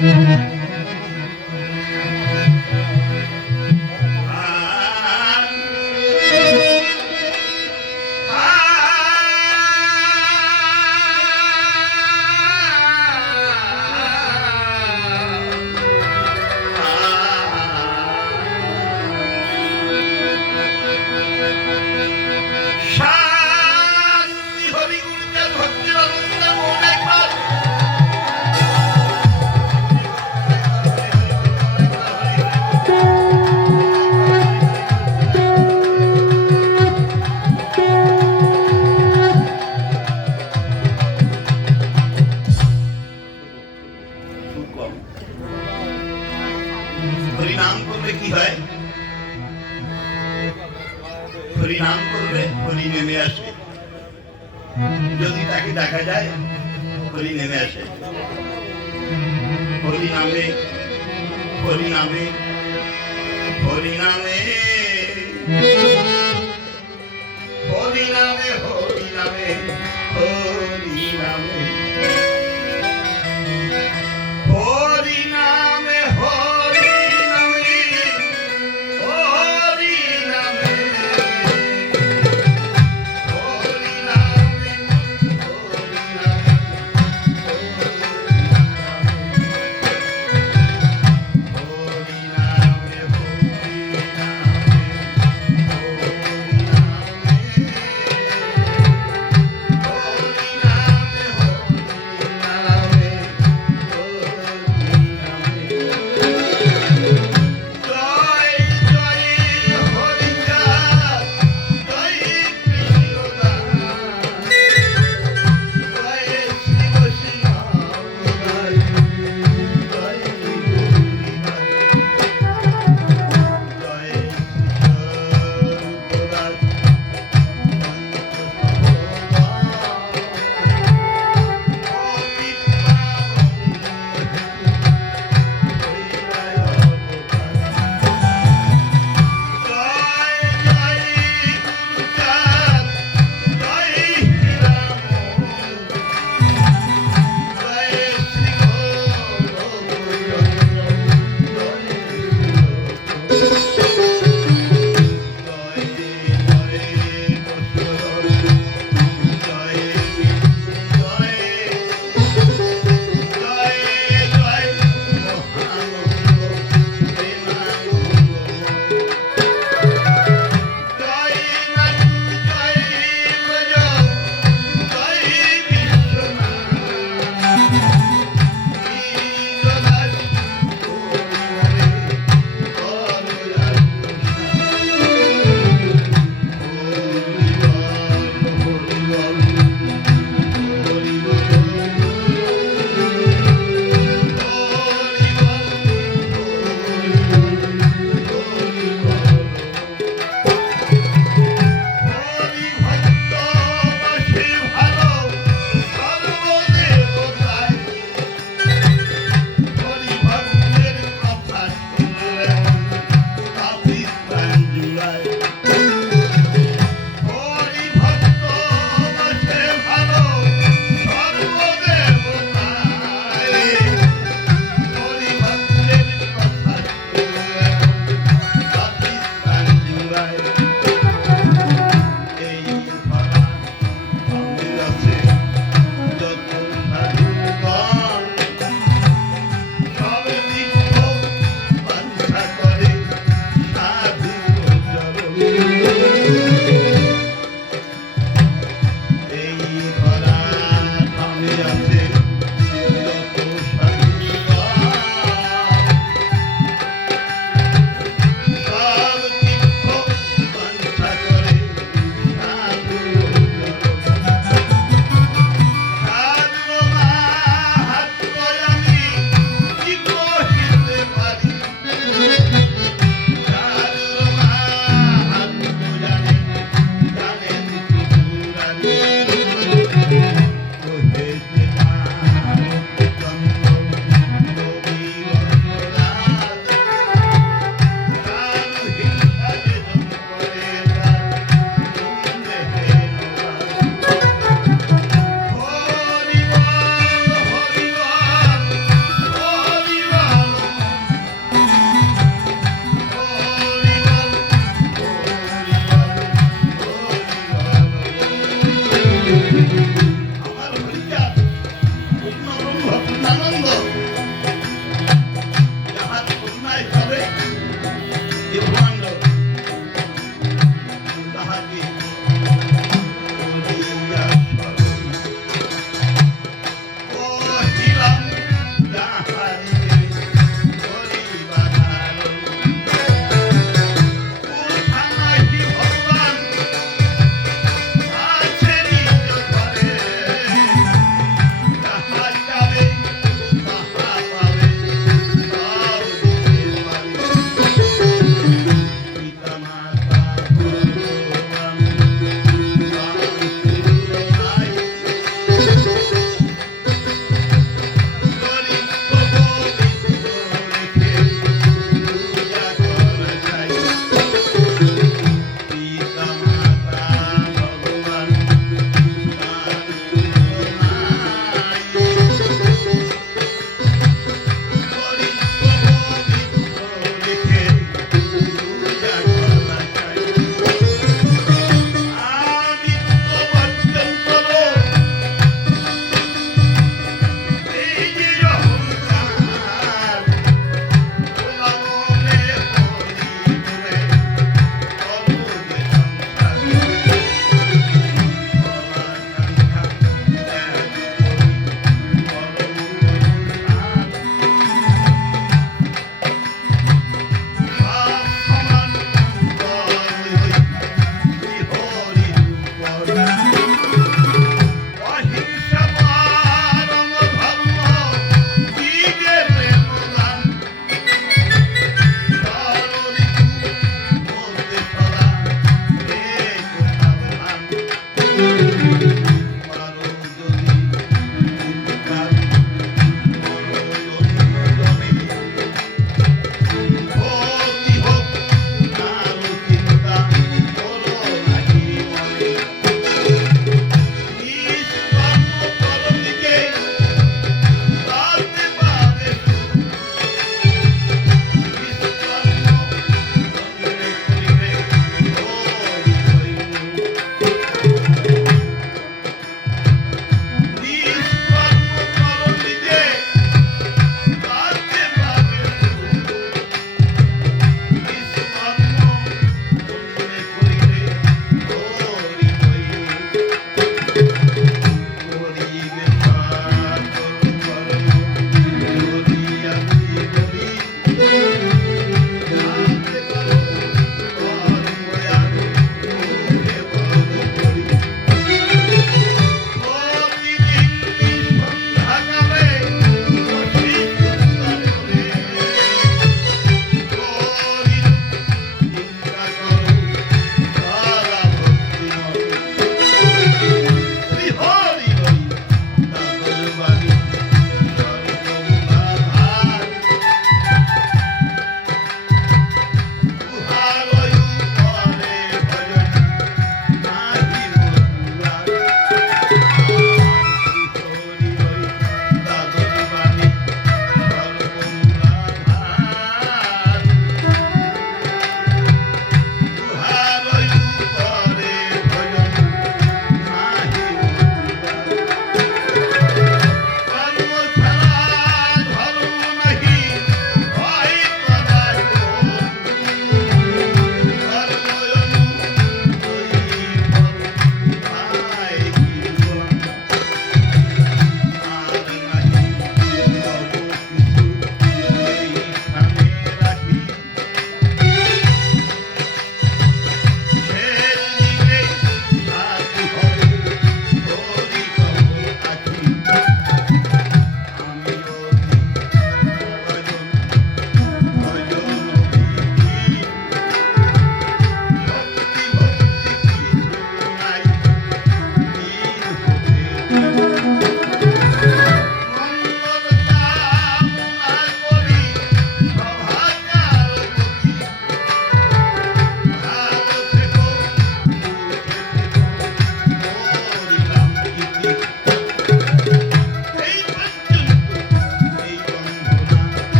Mm-hmm. দেখা যায়, হরি নেমে আসে। হরি নামে হরি নামে হরি নামে। হরি নামে হরি নামে।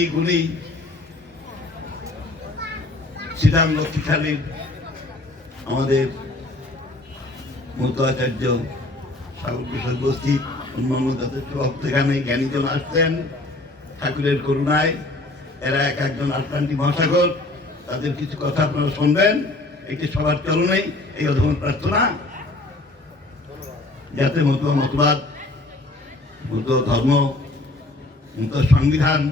জ্ঞানী গুণী শ্রীরাম লক্ষ্মীখালীর আমাদের মতো আচার্য ঠাকুর অন্যান্য যথেষ্ট ভক্ত এখানে জ্ঞানীজন আসছেন ঠাকুরের করুণায়। এরা এক একজন আটলান্টি মহাসাগর। তাদের কিছু কথা আপনারা শুনবেন। একটি সবার চলনেই এই অধমন প্রার্থনা। যাতে মতো মতবাদ মতো ধর্ম মতো সংবিধান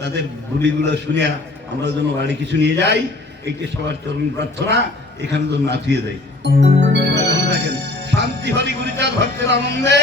তাদের গুলিগুলো শুনিয়া আমরা যেন বাড়ি কিছু নিয়ে যাই, একটি সবার চরণ প্রার্থনা, এখানে তো নাচিয়ে দেয়। শান্তি হরি তার ভক্তের আনন্দে